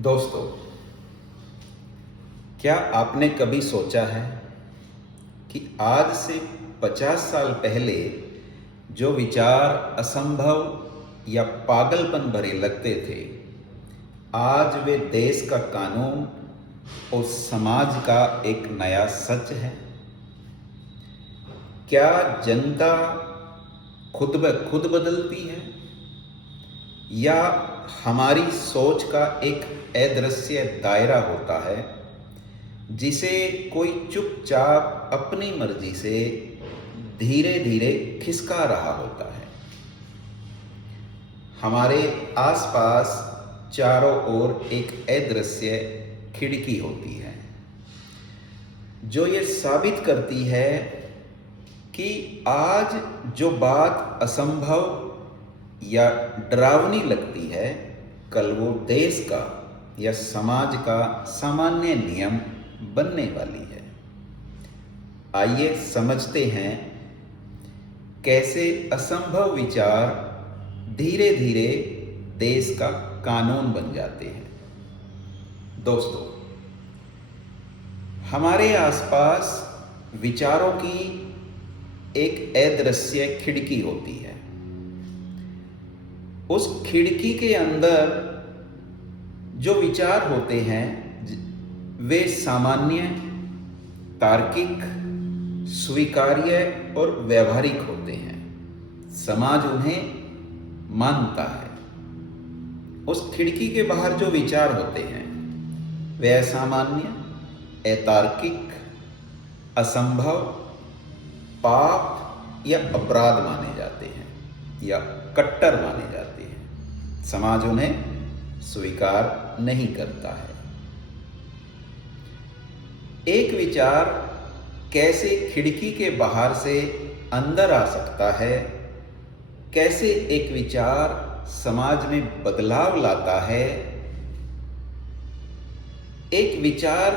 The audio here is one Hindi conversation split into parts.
दोस्तों, क्या आपने कभी सोचा है कि आज से 50 साल पहले जो विचार असंभव या पागलपन भरे लगते थे, आज वे देश का कानून और समाज का एक नया सच है? क्या जनता खुद ब खुद बदलती है या हमारी सोच का एक अदृश्य दायरा होता है जिसे कोई चुपचाप अपनी मर्जी से धीरे धीरे खिसका रहा होता है? हमारे आसपास चारों ओर एक अदृश्य खिड़की होती है जो ये साबित करती है कि आज जो बात असंभव या डरावनी लगती है, कल वो देश का या समाज का सामान्य नियम बनने वाली है। आइए समझते हैं कैसे असंभव विचार धीरे धीरे देश का कानून बन जाते हैं। दोस्तों, हमारे आसपास विचारों की एक अदृश्य खिड़की होती है। उस खिड़की के अंदर जो विचार होते हैं वे सामान्य, तार्किक, स्वीकार्य और व्यवहारिक होते हैं। समाज उन्हें मानता है। उस खिड़की के बाहर जो विचार होते हैं वे असामान्य, अतार्किक, असंभव, पाप या अपराध माने जाते हैं या कट्टर माने जाते हैं। समाज उन्हें स्वीकार नहीं करता है। एक विचार कैसे खिड़की के बाहर से अंदर आ सकता है, कैसे एक विचार समाज में बदलाव लाता है, एक विचार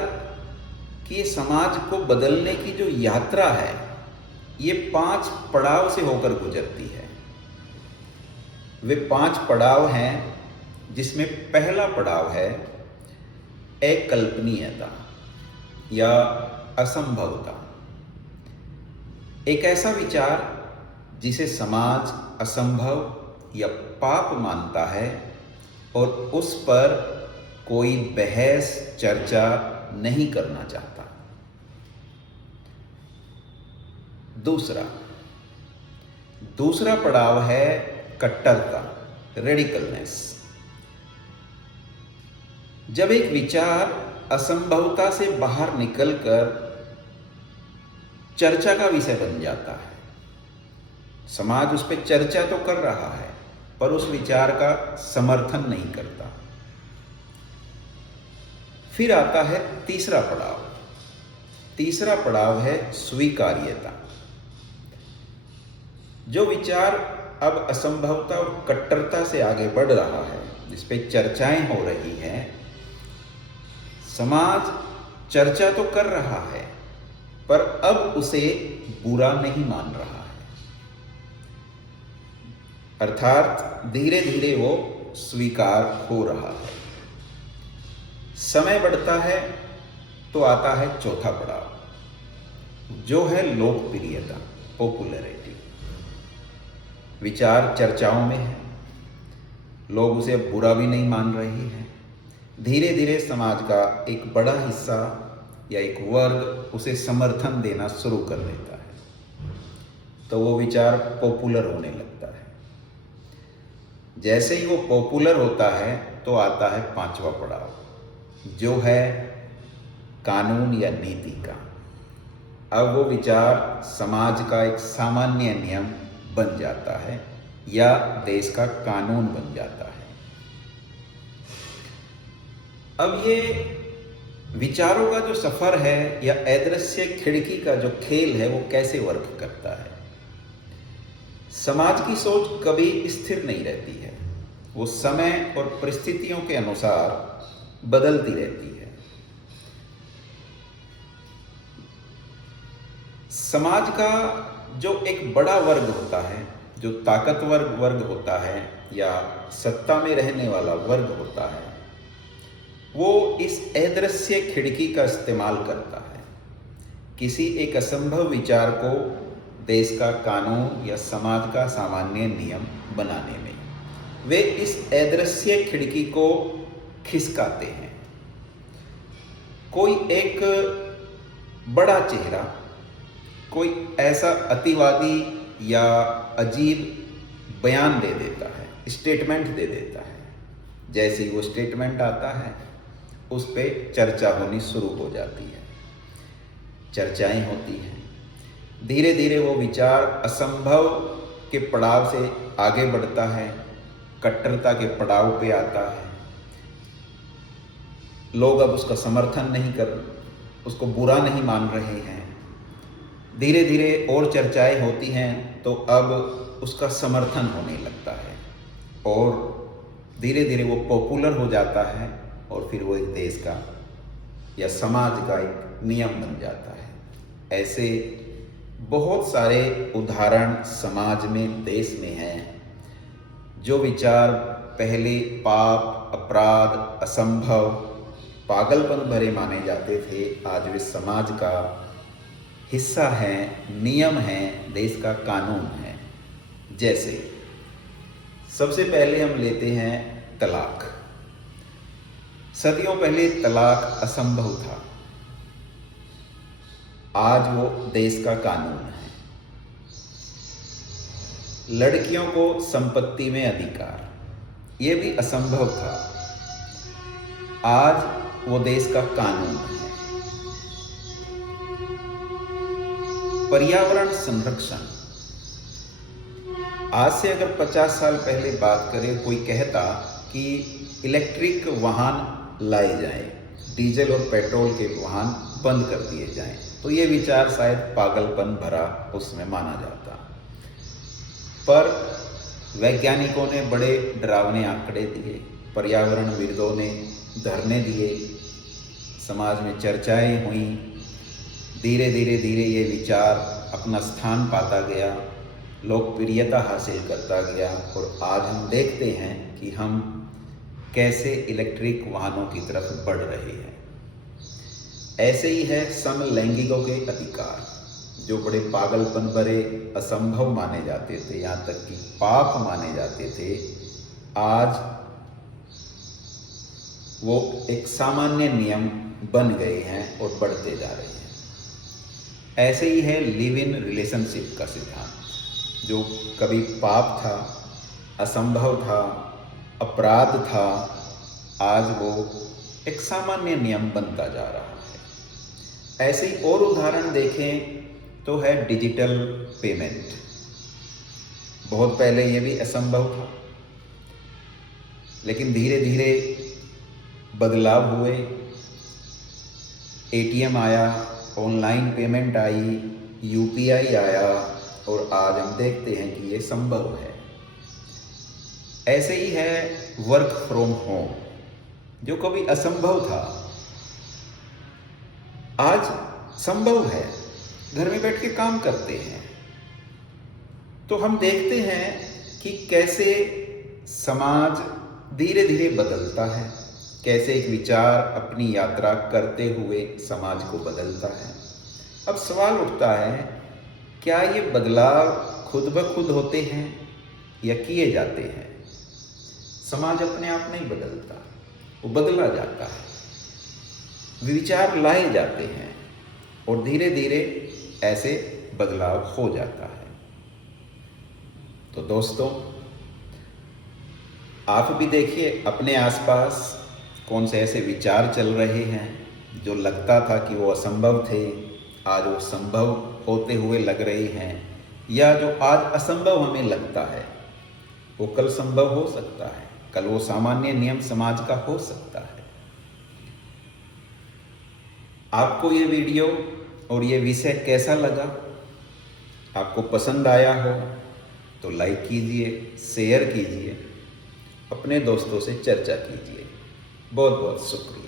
की समाज को बदलने की जो यात्रा है ये 5 पड़ाव से होकर गुजरती है। वे 5 पड़ाव हैं जिसमें पहला पड़ाव है अकल्पनीयता या असंभवता। एक ऐसा विचार जिसे समाज असंभव या पाप मानता है और उस पर कोई बहस चर्चा नहीं करना चाहता। दूसरा पड़ाव है कट्टरता, रेडिकलनेस। जब एक विचार असंभवता से बाहर निकलकर चर्चा का विषय बन जाता है, समाज उस पर चर्चा तो कर रहा है पर उस विचार का समर्थन नहीं करता। फिर आता है तीसरा पड़ाव है स्वीकार्यता। जो विचार अब असंभवता और कट्टरता से आगे बढ़ रहा है, जिस पे चर्चाएं हो रही हैं, समाज चर्चा तो कर रहा है पर अब उसे बुरा नहीं मान रहा है। अर्थात धीरे धीरे वो स्वीकार हो रहा है। समय बढ़ता है तो आता है चौथा पड़ाव जो है लोकप्रियता, पॉपुलैरिटी। विचार चर्चाओं में है, लोग उसे बुरा भी नहीं मान रहे हैं। धीरे धीरे समाज का एक बड़ा हिस्सा या एक वर्ग उसे समर्थन देना शुरू कर देता है, तो वो विचार पॉपुलर होने लगता है। जैसे ही वो पॉपुलर होता है तो आता है 5वां पड़ाव जो है कानून या नीति का। अब वो विचार समाज का एक सामान्य नियम बन जाता है या देश का कानून बन जाता है। अब ये विचारों का जो सफर है या अदृश्य खिड़की का जो खेल है वो कैसे वर्क करता है? समाज की सोच कभी स्थिर नहीं रहती है, वो समय और परिस्थितियों के अनुसार बदलती रहती है। समाज का जो एक बड़ा वर्ग होता है, जो ताकतवर वर्ग होता है या सत्ता में रहने वाला वर्ग होता है, वो इस अदृश्य खिड़की का इस्तेमाल करता है किसी एक असंभव विचार को देश का कानून या समाज का सामान्य नियम बनाने में। वे इस अदृश्य खिड़की को खिसकाते हैं। कोई एक बड़ा चेहरा, कोई ऐसा अतिवादी या अजीब बयान दे देता है, स्टेटमेंट दे देता है। जैसे ही वो स्टेटमेंट आता है, उस पे चर्चा होनी शुरू हो जाती है, चर्चाएं होती हैं। धीरे धीरे वो विचार असंभव के पड़ाव से आगे बढ़ता है, कट्टरता के पड़ाव पे आता है। लोग अब उसका समर्थन नहीं कर, उसको बुरा नहीं मान रहे हैं। धीरे धीरे और चर्चाएं होती हैं तो अब उसका समर्थन होने लगता है और धीरे धीरे वो पॉपुलर हो जाता है और फिर वो एक देश का या समाज का एक नियम बन जाता है। ऐसे बहुत सारे उदाहरण समाज में, देश में हैं। जो विचार पहले पाप, अपराध, असंभव, पागलपन भरे माने जाते थे, आज वे समाज का हिस्सा हैं, नियम हैं, देश का कानून है। जैसे सबसे पहले हम लेते हैं तलाक। सदियों पहले तलाक असंभव था, आज वो देश का कानून है। लड़कियों को संपत्ति में अधिकार, ये भी असंभव था, आज वो देश का कानून है। पर्यावरण संरक्षण, आज से अगर 50 साल पहले बात करें, कोई कहता कि इलेक्ट्रिक वाहन लाए जाएं, डीजल और पेट्रोल के वाहन बंद कर दिए जाएं, तो ये विचार शायद पागलपन भरा उसमें माना जाता। पर वैज्ञानिकों ने बड़े डरावने आंकड़े दिए, पर्यावरणविदों ने धरने दिए, समाज में चर्चाएं हुई। धीरे धीरे ये विचार अपना स्थान पाता गया, लोकप्रियता हासिल करता गया और आज हम देखते हैं कि हम कैसे इलेक्ट्रिक वाहनों की तरफ बढ़ रहे हैं। ऐसे ही है समलैंगिकों के अधिकार, जो बड़े पागलपन भरे, असंभव माने जाते थे, यहाँ तक कि पाप माने जाते थे, आज वो एक सामान्य नियम बन गए हैं और बढ़ते जा रहे हैं। ऐसे ही है लिव इन रिलेशनशिप का सिद्धांत, जो कभी पाप था, असंभव था, अपराध था, आज वो एक सामान्य नियम बनता जा रहा है। ऐसे ही और उदाहरण देखें तो है डिजिटल पेमेंट। बहुत पहले ये भी असंभव था, लेकिन धीरे धीरे बदलाव हुए। एटीएम आया, ऑनलाइन पेमेंट आई, यूपीआई आया और आज हम देखते हैं कि ये संभव है। ऐसे ही है वर्क फ्रॉम होम, जो कभी असंभव था, आज संभव है, घर में बैठ के काम करते हैं। तो हम देखते हैं कि कैसे समाज धीरे धीरे बदलता है, कैसे एक विचार अपनी यात्रा करते हुए समाज को बदलता है। अब सवाल उठता है, क्या ये बदलाव खुद ब खुद होते हैं या किए जाते हैं? समाज अपने आप नहीं बदलता, वो बदला जाता है, विचार लाए जाते हैं और धीरे धीरे ऐसे बदलाव हो जाता है। तो दोस्तों, आप भी देखिए अपने आसपास कौन से ऐसे विचार चल रहे हैं जो लगता था कि वो असंभव थे, आज वो संभव होते हुए लग रहे हैं, या जो आज असंभव हमें लगता है वो कल संभव हो सकता है, कल वो सामान्य नियम समाज का हो सकता है। आपको ये वीडियो और ये विषय कैसा लगा? आपको पसंद आया हो तो लाइक कीजिए, शेयर कीजिए, अपने दोस्तों से चर्चा कीजिए। बहुत बहुत शुक्रिया।